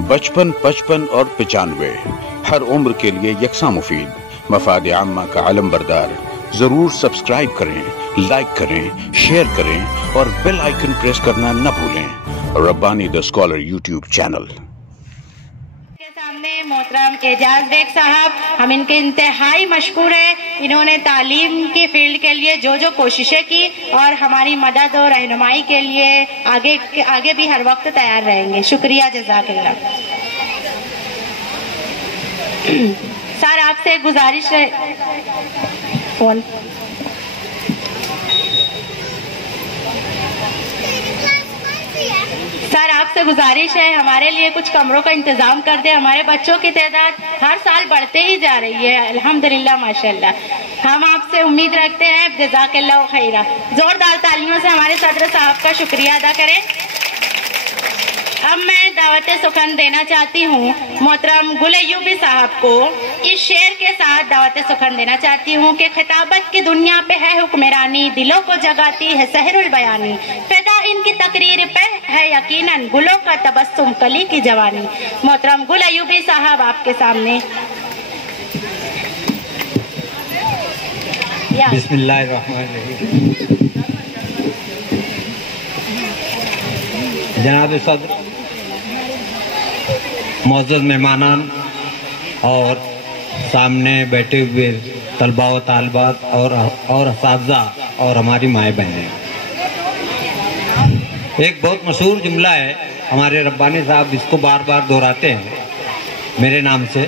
55, 55 और 95 हर उम्र के लिए यकसा मुफीद, मफाद आम्मा का अलम बरदार। जरूर सब्सक्राइब करें, लाइक करें, शेयर करें और बेल आइकन प्रेस करना न भूलें। Rabbani the scholar YouTube channel के सामने मोहतरम एजाज बेग साहब, हम इनके इंतहाई मशकूर हैं। इन्होंने तालीम की फील्ड के लिए जो जो कोशिशें की और हमारी मदद और रहनुमाई के लिए आगे भी हर वक्त तैयार रहेंगे। शुक्रिया, जज़ाकल्लाह। सर, आपसे गुजारिश है, फोन सर आपसे गुजारिश है, हमारे लिए कुछ कमरों का इंतजाम कर दे। हमारे बच्चों की तादाद हर साल बढ़ते ही जा रही है, अल्हम्दुलिल्लाह माशाल्लाह। हम आपसे उम्मीद रखते हैं, जज़ाकल्लाह खैरा। जोरदार तालियों से हमारे सदर साहब का शुक्रिया अदा करें। अब मैं दावत सुखन देना चाहती हूँ मोहतरम गुल अय्यूबी साहब को। इस शेर के साथ दावत सुखन देना चाहती हूँ कि खिताबत की दुनिया पे है हुक्मरानी, दिलों को जगाती है सहरुल बयानी, फिदा इनकी तकरीर पे है यकीनन गुलों का तबस्सुम कली की जवानी। मोहतरम गुल अय्यूबी साहब आपके सामने। बिस्मिल्लाहिर्रहमानिर्रहीम। जनाब सदर, मौजूद मेहमानान और सामने बैठे हुए तलबा व तालिबात और असातिज़ा और हमारी माएँ बहनें, एक बहुत मशहूर जुमला है, हमारे रब्बानी साहब इसको बार बार दोहराते हैं मेरे नाम से,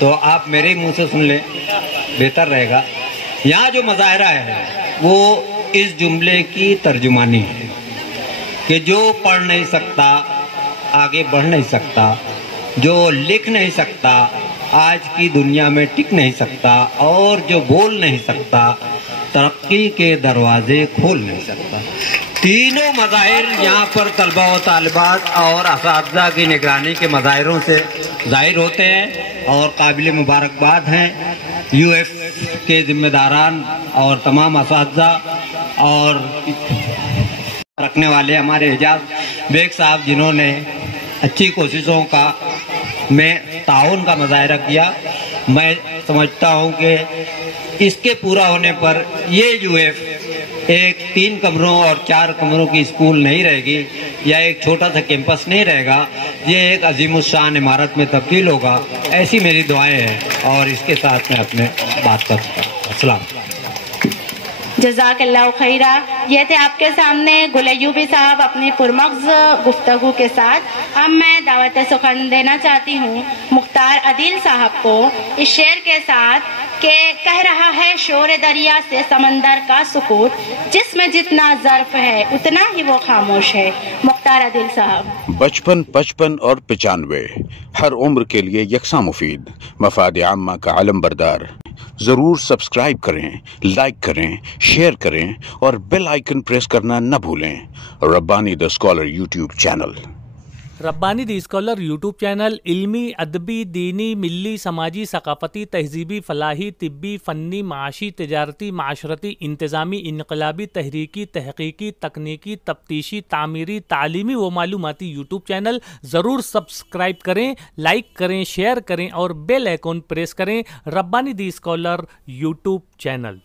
तो आप मेरे मुंह से सुन लें, बेहतर रहेगा। यहाँ जो मुज़ाहरा है वो इस जुमले की तर्जुमानी है कि जो पढ़ नहीं सकता आगे बढ़ नहीं सकता, जो लिख नहीं सकता आज की दुनिया में टिक नहीं सकता, और जो बोल नहीं सकता तरक्की के दरवाजे खोल नहीं सकता। तीनों मज़ाहिर यहाँ पर तलबा व तालिबात और असातिज़ा की निगरानी के मज़ाहिरों से ज़ाहिर होते हैं और काबिल मुबारकबाद हैं यूएफ के जिम्मेदारान और तमाम असातिज़ा और रखने वाले हमारे एजाज बेग साहब, जिन्होंने अच्छी कोशिशों का में ताउन का मुज़ाहरा किया। मैं समझता हूं कि इसके पूरा होने पर ये यूएफ एक 3 कमरों और 4 कमरों की स्कूल नहीं रहेगी या एक छोटा सा कैंपस नहीं रहेगा, ये एक अजीमुशान इमारत में तब्दील होगा। ऐसी मेरी दुआएं हैं और इसके साथ मैं अपने बात करता हूँ। अस्सलाम। जज़ाकल्लाह खैरा। ये थे आपके सामने गुल अय्यूबी साहब अपनी पुरमग़्ज़ गुफ्तगू के साथ। अब मैं दावत सुखन देना चाहती हूँ मुख्तार अदील साहब को इस शेर के साथ कि कह रहा है शोर दरिया से समंदर का सुकूत, जिसमें जितना ज़र्फ है उतना ही वो खामोश है। मुख्तार अदील साहब। 55, 55 और 95 हर उम्र के लिए यकसा मुफीद, मफाद आम्मा का अलम बरदार। जरूर सब्सक्राइब करें, लाइक करें, शेयर करें और बेल आइकन प्रेस करना न भूलें। Rabbani the scholar YouTube channel. Rabbani the scholar YouTube channel इल्मी, अदबी, दीनी, मिली, समाजी, सकाफती, तहजीबी, फलाही, तिब्बी, फ़न्नी, माशी, तिजारती, माशरती, इंतज़ामी, इनकलाबी, तहरीकी, तहकीकी, तकनीकी, तफ्तीशी, तामीरी, तालीमी व मालूमाती यूट्यूब चैनल। ज़रूर सब्सक्राइब करें, लाइक करें, शेयर करें और बेल आइकन प्रेस करें। Rabbani the scholar YouTube channel.